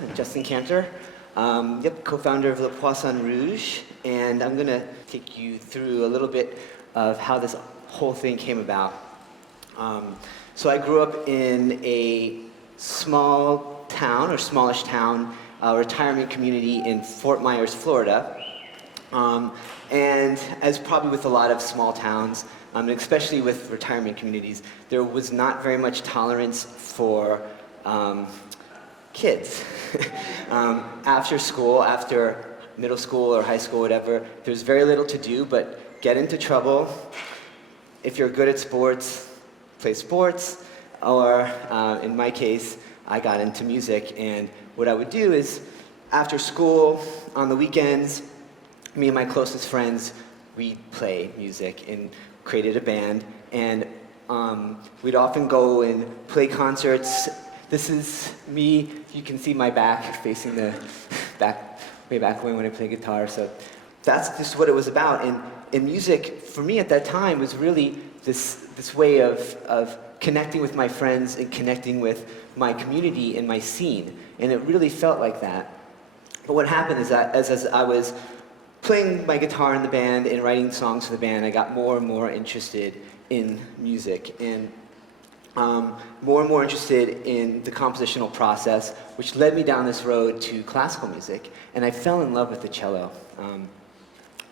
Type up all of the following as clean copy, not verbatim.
I'm Justin Kantor. Co-founder of Le Poisson Rouge, and I'm gonna take you through a little bit of how this whole thing came about. So I grew up in a small town, or smallish town, retirement community in Fort Myers, Florida. And as probably with a lot of small towns, especially with retirement communities, there was not very much tolerance for kids. After school, after middle school or high school, whatever, there's very little to do but get into trouble. If you're good at sports, play sports, or in my case, I got into music, and what I would do is, after school, on the weekends, me and my closest friends, we'd play music and created a band, and we'd often go and play concerts. This is me. You can see my back facing the way back when I played guitar. So that's just what it was about. And music, for me at that time, was really this way of connecting with my friends and connecting with my community and my scene. And it really felt like that. But what happened is that as I was playing my guitar in the band and writing songs for the band, I got more and more interested in music, and more and more interested in the compositional process, which led me down this road to classical music, and I fell in love with the cello.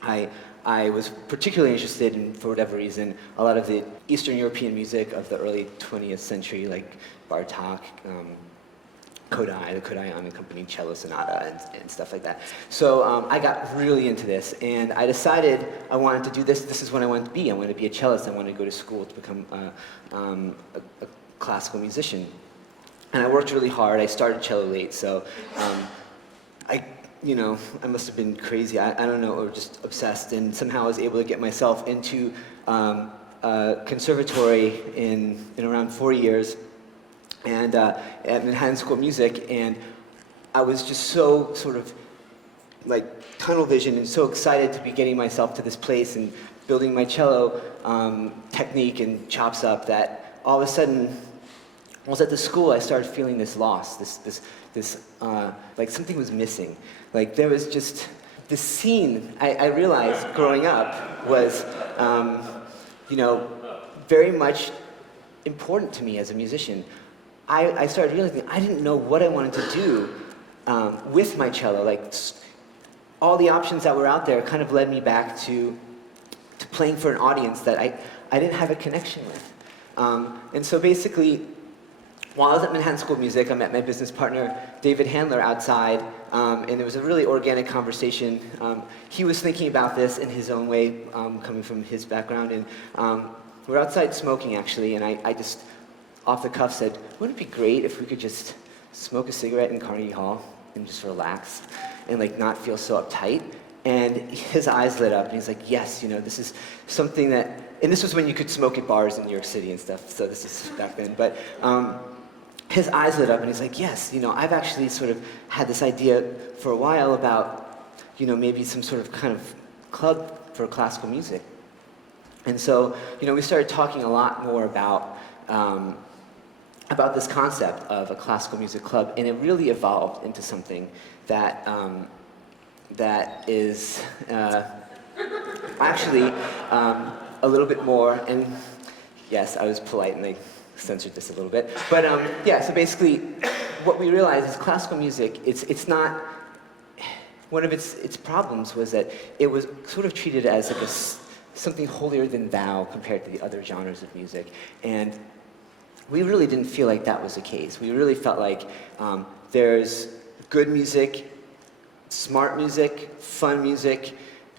I was particularly interested in, for whatever reason, a lot of the Eastern European music of the early 20th century, like Bartók, Kodály, the Kodály unaccompanied cello sonata, and stuff like that. So I got really into this, and I decided I wanted to do this. This is what I wanted to be. I wanted to be a cellist. I wanted to go to school to become a classical musician. And I worked really hard. I started cello late, so I must have been crazy. I don't know, or just obsessed, and somehow I was able to get myself into a conservatory in around 4 years. And at Manhattan School of Music, and I was just so sort of like tunnel vision and so excited to be getting myself to this place and building my cello technique and chops up that all of a sudden, when I was at the school, I started feeling this loss, this like something was missing. Like there was just this scene I realized growing up was, very much important to me as a musician. I started realizing I didn't know what I wanted to do with my cello. Like all the options that were out there kind of led me back to playing for an audience that I didn't have a connection with. And so basically, while I was at Manhattan School of Music, I met my business partner, David Handler, outside, and there was a really organic conversation. He was thinking about this in his own way, coming from his background, and we were outside smoking, actually, and I just, off the cuff, said, wouldn't it be great if we could just smoke a cigarette in Carnegie Hall and just relax and like not feel so uptight? And his eyes lit up, and he's like, yes, this is something that, and this was when you could smoke at bars in New York City and stuff, so this is back then, but his eyes lit up, and he's like, yes, I've actually sort of had this idea for a while about, maybe some sort of kind of club for classical music. And so, we started talking a lot more about this concept of a classical music club, and it really evolved into something that that is actually a little bit more, and yes, I was polite and I censored this a little bit, but so basically what we realized is classical music, it's not, one of its problems was that it was sort of treated as like something holier than thou compared to the other genres of music, and we really didn't feel like that was the case. We really felt like there's good music, smart music, fun music,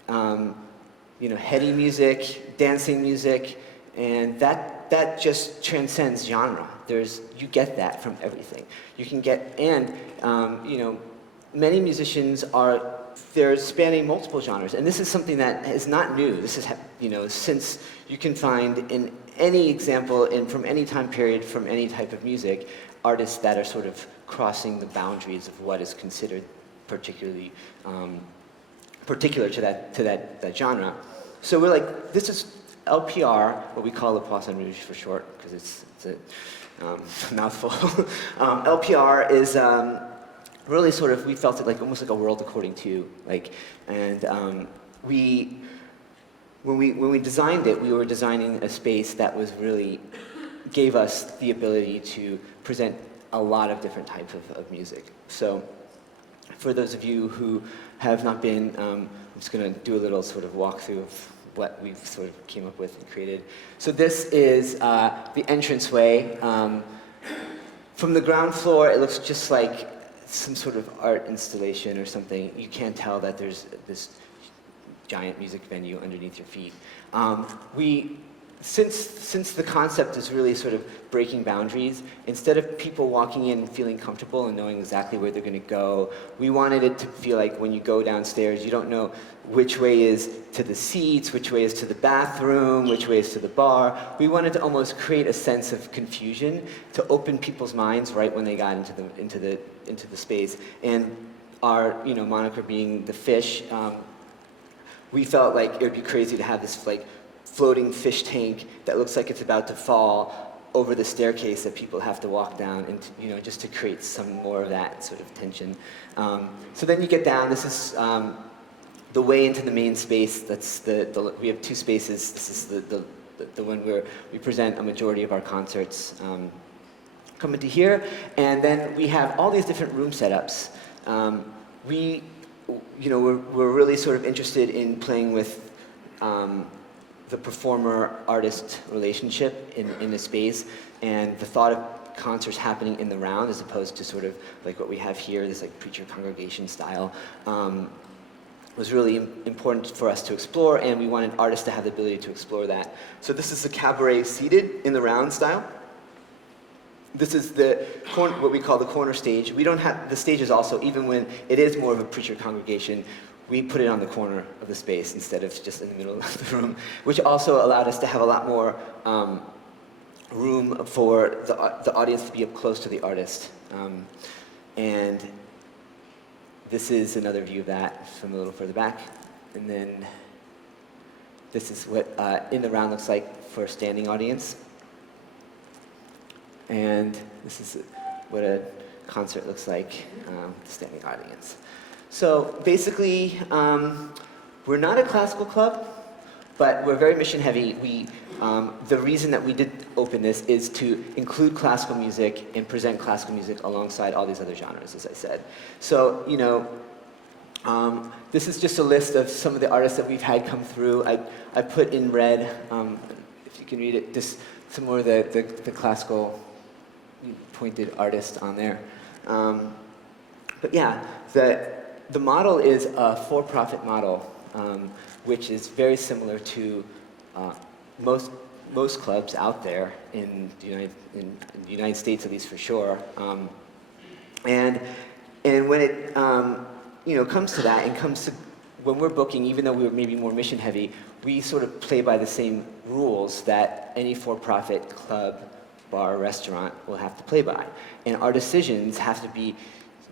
heady music, dancing music, and that just transcends genre. You get that from everything. You can get, and many musicians they're spanning multiple genres, and this is something that is not new. This is, since you can find in any example from any time period, from any type of music, artists that are sort of crossing the boundaries of what is considered particularly particular to that genre. So we're like, this is LPR, what we call Le Poisson Rouge for short, because it's a mouthful. LPR is really sort of, we felt it like almost like a world according to, like, and when we designed it, we were designing a space that was really, gave us the ability to present a lot of different types of music. So for those of you who have not been, I'm just going to do a little sort of walkthrough of what we've sort of came up with and created. So this is the entranceway. From the ground floor, it looks just like some sort of art installation or something. You can't tell that there's this giant music venue underneath your feet. Since the concept is really sort of breaking boundaries, instead of people walking in and feeling comfortable and knowing exactly where they're going to go, we wanted it to feel like when you go downstairs, you don't know which way is to the seats, which way is to the bathroom, which way is to the bar. We wanted to almost create a sense of confusion to open people's minds right when they got into the space. And our moniker being the fish, we felt like it would be crazy to have this like floating fish tank that looks like it's about to fall over the staircase that people have to walk down, and just to create some more of that sort of tension. So then you get down. This is the way into the main space. That's we have two spaces. This is the one where we present a majority of our concerts. Come into here, and then we have all these different room setups. We're really sort of interested in playing with the performer-artist relationship in the space, and the thought of concerts happening in the round as opposed to sort of like what we have here, this like preacher-congregation style, was really important for us to explore, and we wanted artists to have the ability to explore that. So this is the cabaret seated in the round style. This is what we call the corner stage. We don't have, the stage is also, even when it is more of a preacher congregation, we put it on the corner of the space instead of just in the middle of the room, which also allowed us to have a lot more room for the audience to be up close to the artist. And this is another view of that from a little further back. And then this is what in the round looks like for a standing audience. And this is what a concert looks like with a standing audience. So basically, we're not a classical club, but we're very mission heavy. The reason that we did open this is to include classical music and present classical music alongside all these other genres, as I said. So, this is just a list of some of the artists that we've had come through. I put in red, if you can read it, just some more of the classical pointed artists on there. But yeah, the model is a for-profit model, which is very similar to most clubs out there in the United States, at least for sure. And when it comes to that, and comes to when we're booking, even though we were maybe more mission heavy, we sort of play by the same rules that any for-profit club, bar, restaurant will have to play by. And our decisions have to be,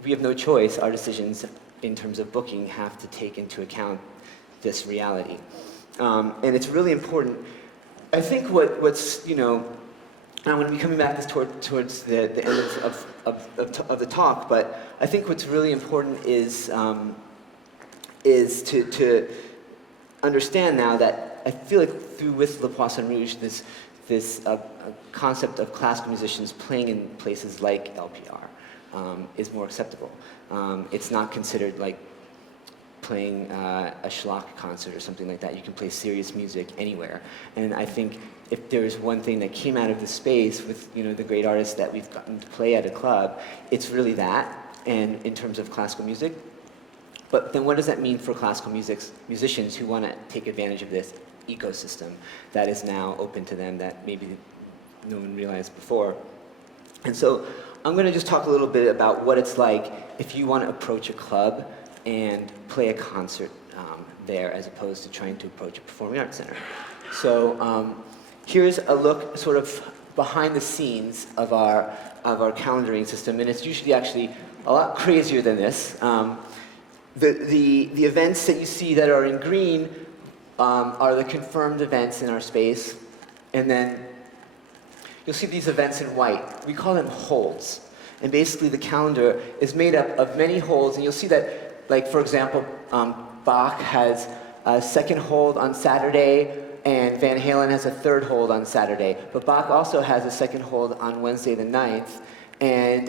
we have no choice. Our decisions in terms of booking have to take into account this reality. And it's really important. I think what's, I'm going to be coming back towards the end of the talk, but I think what's really important is to understand now that I feel like through with Le Poisson Rouge, this concept of classical musicians playing in places like LPR is more acceptable. It's not considered like playing a schlock concert or something like that. You can play serious music anywhere. And I think if there's one thing that came out of the space with the great artists that we've gotten to play at a club, it's really that, and in terms of classical music. But then what does that mean for classical musicians who want to take advantage of this ecosystem that is now open to them that maybe no one realized before? And so I'm going to just talk a little bit about what it's like if you want to approach a club and play a concert there as opposed to trying to approach a performing arts center. So here's a look sort of behind the scenes of our calendaring system, and it's usually actually a lot crazier than this. The events that you see that are in green are the confirmed events in our space, and then you'll see these events in white. We call them holds. And basically the calendar is made up of many holds, and you'll see that, like for example, Bach has a second hold on Saturday, and Van Halen has a third hold on Saturday. But Bach also has a second hold on Wednesday the 9th, and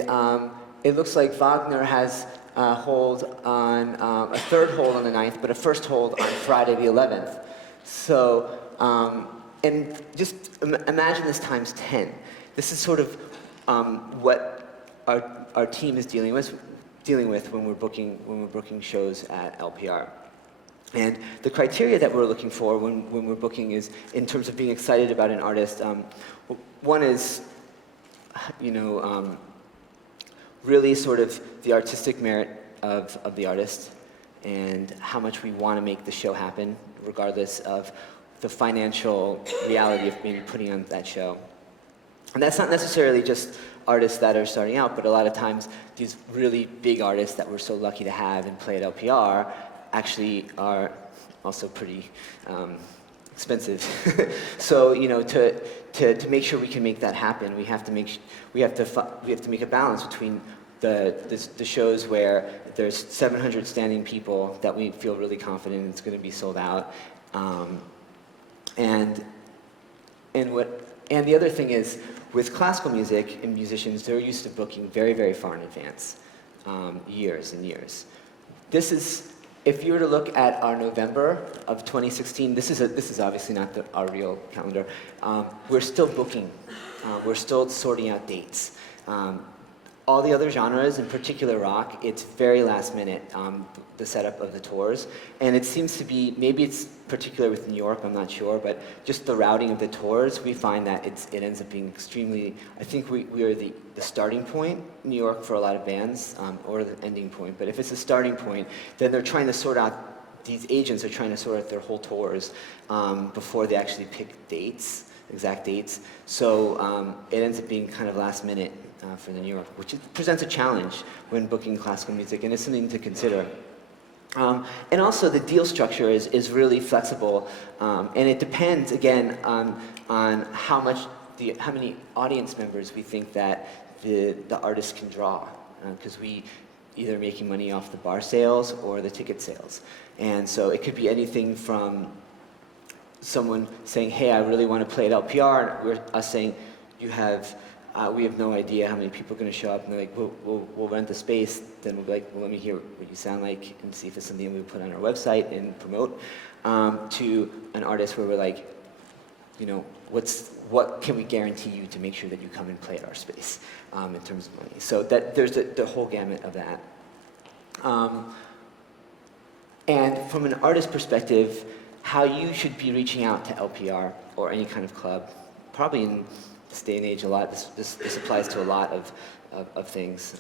it looks like Wagner has a hold on, a third hold on the 9th, but a first hold on Friday the 11th. So, and just imagine this times 10. This is sort of what our team is dealing with when we're booking shows at LPR. And the criteria that we're looking for when we're booking is, in terms of being excited about an artist, one is, really sort of the artistic merit of the artist and how much we want to make the show happen, regardless of the financial reality of maybe putting on that show. And that's not necessarily just artists that are starting out, but a lot of times these really big artists that we're so lucky to have and play at LPR actually are also pretty expensive. So to make sure we can make that happen, we have to make a balance between the shows where there's 700 standing people that we feel really confident it's going to be sold out, and the other thing is, with classical music and musicians, they're used to booking very, very far in advance, years and years. This is, if you were to look at our November of 2016, this is obviously not our real calendar. We're still booking. We're still sorting out dates. All the other genres, in particular rock, it's very last minute, the setup of the tours. And it seems to be, maybe it's particular with New York, I'm not sure, but just the routing of the tours, we find that it ends up being extremely, I think we are the starting point, New York, for a lot of bands, or the ending point. But if it's a starting point, then they're trying to sort out, these agents are trying to sort out their whole tours before they actually pick dates, exact dates. So it ends up being kind of last minute for the New York, which presents a challenge when booking classical music, and it's something to consider. And also the deal structure is really flexible, and it depends again on how many audience members we think that the artist can draw, because we either making money off the bar sales or the ticket sales. And so it could be anything from someone saying, hey, I really want to play at LPR, and us saying, we have no idea how many people are going to show up, and they're like, we'll rent the space. Then we'll be like, well, let me hear what you sound like and see if it's something we put on our website and promote. To an artist where we're like, what can we guarantee you to make sure that you come and play at our space in terms of money? So that there's the whole gamut of that. And from an artist perspective, how you should be reaching out to LPR or any kind of club, probably in this day and age, a lot. This applies to a lot of things.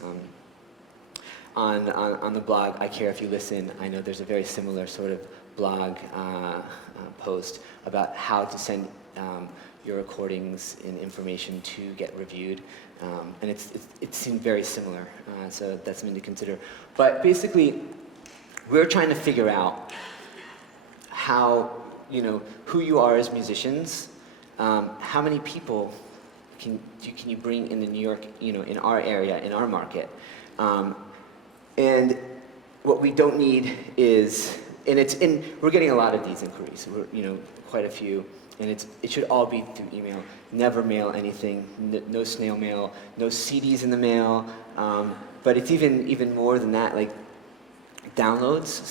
On the blog, I Care If You Listen, I know there's a very similar sort of blog post about how to send your recordings and information to get reviewed, and it seemed very similar. So that's something to consider. But basically, we're trying to figure out how who you are as musicians, how many people can you bring in the New York, in our area, in our market? And what we don't need is, we're getting a lot of these inquiries, quite a few, and it should all be through email. Never mail anything, no snail mail, no CDs in the mail, but it's even more than that, like downloads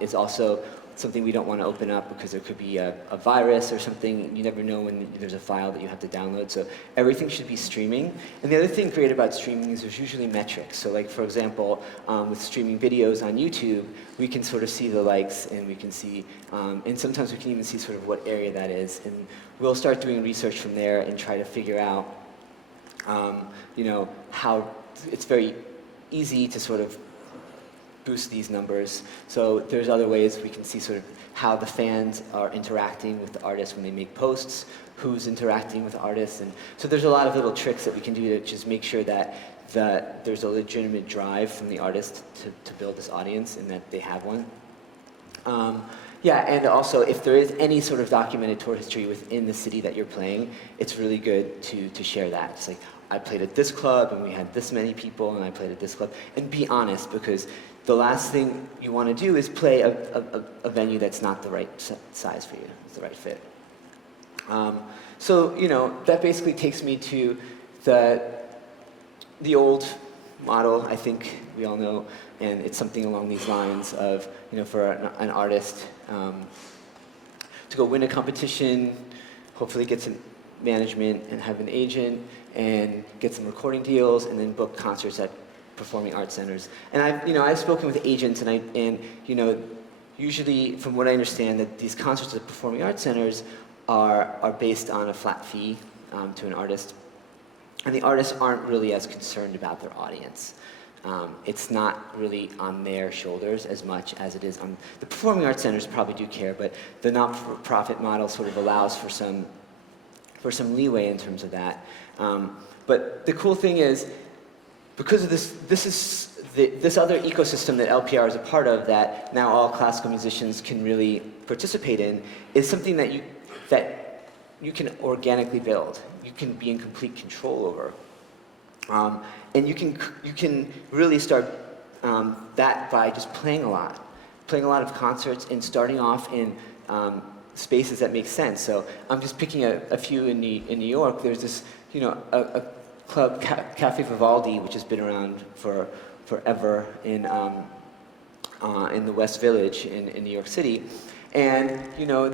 is also something we don't want to open up because there could be a virus or something. You never know when there's a file that you have to download. So everything should be streaming. And the other thing great about streaming is there's usually metrics. So like, for example, with streaming videos on YouTube, we can sort of see the likes, and we can see, and sometimes we can even see sort of what area that is. And we'll start doing research from there and try to figure out, how it's very easy to sort of boost these numbers. So there's other ways we can see sort of how the fans are interacting with the artists when they make posts, who's interacting with the artists, and so there's a lot of little tricks that we can do to just make sure that there's a legitimate drive from the artist to build this audience and that they have one. Yeah, and also if there is any sort of documented tour history within the city that you're playing, it's really good to share that. It's like, I played at this club and we had this many people and I played at this club. And be honest, because the last thing you want to do is play a venue that's not the right size for you, it's the right fit. So, that basically takes me to the old model, I think we all know, and it's something along these lines of, for an artist to go win a competition, hopefully get some management and have an agent and get some recording deals and then book concerts at performing arts centers. And I've spoken with agents and usually from what I understand that these concerts at performing arts centers are based on a flat fee to an artist. And the artists aren't really as concerned about their audience. It's not really on their shoulders as much as it is on the performing arts centers. Probably do care, but the not-for-profit model sort of allows for some leeway in terms of that. But the cool thing is, because of this other ecosystem that LPR is a part of, that now all classical musicians can really participate in, is something that you can organically build. You can be in complete control over. And you can really start that by just playing a lot of concerts and starting off in spaces that make sense. So I'm just picking a few in New York. There's this, a club, Cafe Vivaldi, which has been around forever in the West Village in New York City. And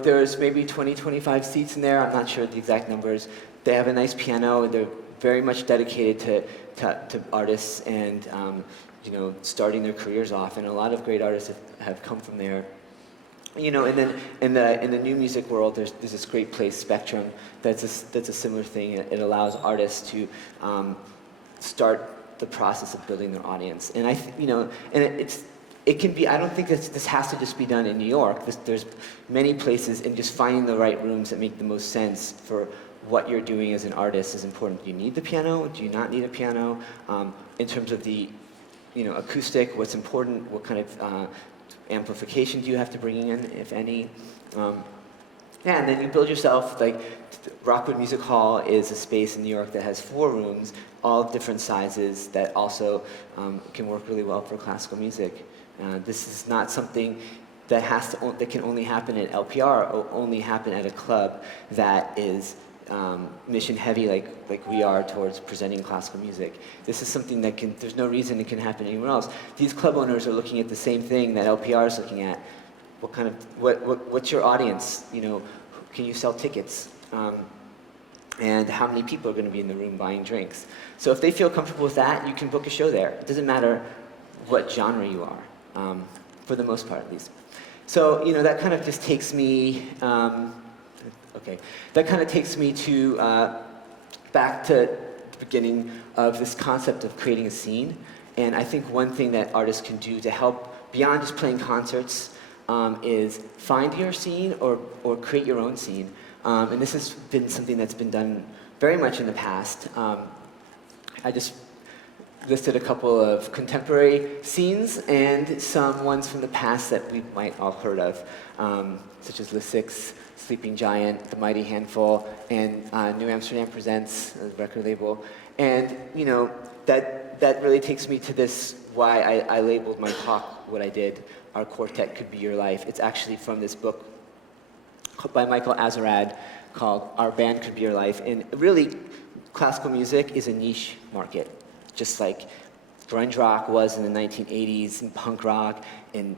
there's maybe 20, 25 seats in there. I'm not sure the exact numbers. They have a nice piano, and they're very much dedicated to artists and starting their careers off. And a lot of great artists have come from there. And then in the new music world, there's this great place, Spectrum, that's a similar thing. It allows artists to start the process of building their audience. And it can be, I don't think this has to just be done in New York. There's many places, and just finding the right rooms that make the most sense for what you're doing as an artist is important. Do you need the piano? Do you not need a piano? In terms of the acoustic, what's important? What kind of amplification do you have to bring in, if any? And then you build yourself, like Rockwood Music Hall is a space in New York that has 4 rooms, all different sizes, that also can work really well for classical music. This is not something that can only happen at LPR, or only happen at a club that is mission heavy like we are towards presenting classical music. This is something that there's no reason it can happen anywhere else. These club owners are looking at the same thing that LPR is looking at. What's your audience? Can you sell tickets? And how many people are going to be in the room buying drinks? So if they feel comfortable with that, you can book a show there. It doesn't matter what genre you are, for the most part at least. So that kind of just takes me. That kind of takes me to back to the beginning of this concept of creating a scene. And I think one thing that artists can do to help, beyond just playing concerts, is find your scene or create your own scene. And this has been something that's been done very much in the past. I just listed a couple of contemporary scenes and some ones from the past that we might all heard of, such as Le Six, Sleeping Giant, The Mighty Handful, and New Amsterdam Presents, the record label. And that really takes me to this, why I labeled my talk what I did, Our Quartet Could Be Your Life. It's actually from this book by Michael Azerrad called Our Band Could Be Your Life. And really, classical music is a niche market, just like grunge rock was in the 1980s, and punk rock, and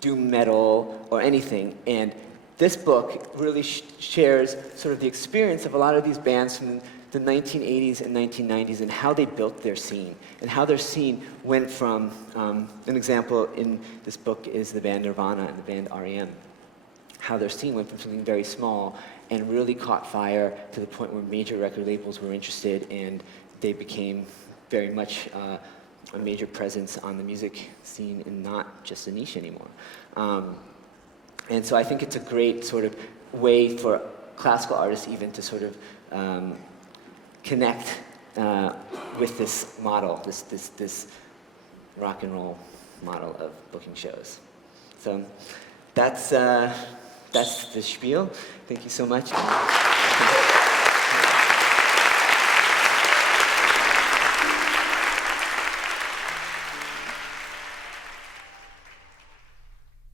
doom metal, or anything. And this book really shares sort of the experience of a lot of these bands from the 1980s and 1990s and how they built their scene, and how their scene went from, an example in this book is the band Nirvana and the band REM, how their scene went from something very small and really caught fire to the point where major record labels were interested, and they became very much a major presence on the music scene and not just a niche anymore. And so I think it's a great sort of way for classical artists even to sort of connect with this model, this rock and roll model of booking shows. So that's the spiel. Thank you so much.